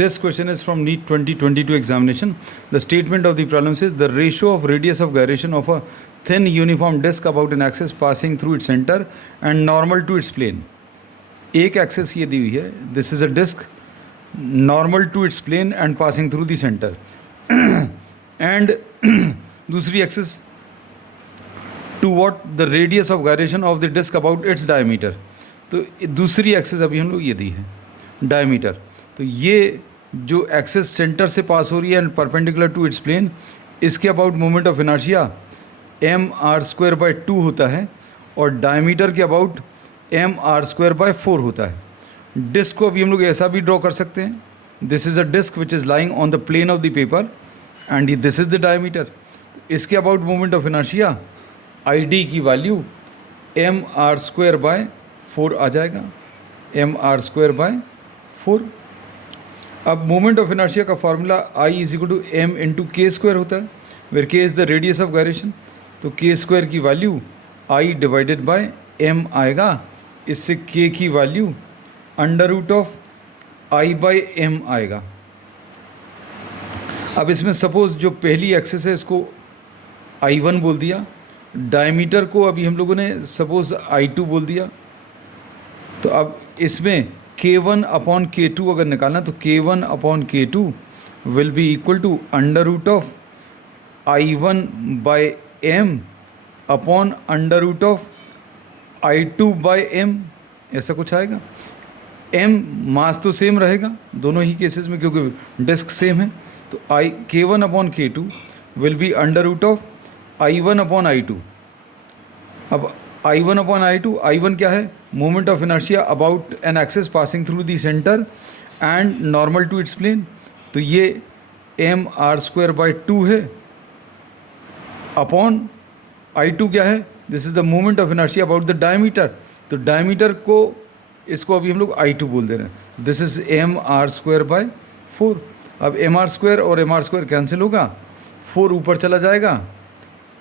This question is from NEET 2022 examination. The statement of the problem says the ratio of radius of gyration of a thin uniform disk about an axis passing through its center and normal to its plane. एक axis ये दी हुई है, this is a disc normal to its plane and passing through the centre, and दूसरी axis to what the radius of gyration of the disc about its diameter. तो दूसरी access अभी हम लोग ये दी है डायमीटर. तो ये जो एक्सेस सेंटर से पास हो रही है and perpendicular to its plane, इसके about moment of inertia mr²/2 होता है और डायमीटर के अबाउट mr²/4 होता है. डिस्क को अभी हम लोग ऐसा भी ड्रॉ कर सकते हैं, this is a disc which is lying on the plane of the paper and this is the diameter. इसके about moment of inertia id की वैल्यू mr²/4 आ जाएगा, mr²/4. अब मोमेंट ऑफ इनर्शिया का फार्मूला I = m × k² होता है, where k is the radius of gyration. तो k² की वैल्यू I/m आएगा. इससे k की वैल्यू √I/m आएगा. अब इसमें सपोज़ जो पहली एक्सेस है इसको I1 बोल दिया, डायमीटर को अभी हम लोगों ने सपोज़ I2 बोल दिया. तो अब इसमें K1/K2 अगर निकालना तो K1/K2 will be equal to √I1/m upon √I2/m, ऐसा कुछ आएगा. m मास तो सेम रहेगा दोनों ही केसेस में क्योंकि डिस्क सेम है. तो K1/K2 विल बी √I1/I2. अब I1/I2, I1 क्या है? Moment of inertia about an axis passing through the centre and normal to its plane. तो ये mr²/2 है अपॉन I2 क्या है? This is the moment of inertia about the diameter. तो diameter को इसको अभी हम लोग I2 बोल दे रहे हैं. This is mr²/4. अब mr² और mr² कैंसिल होगा, 4 ऊपर चला जाएगा,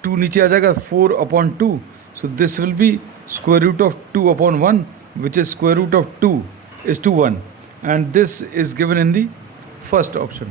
2 नीचे आ जाएगा, 4/2. So this will be √2/1, which is √2 is to 1, and this is given in the first option.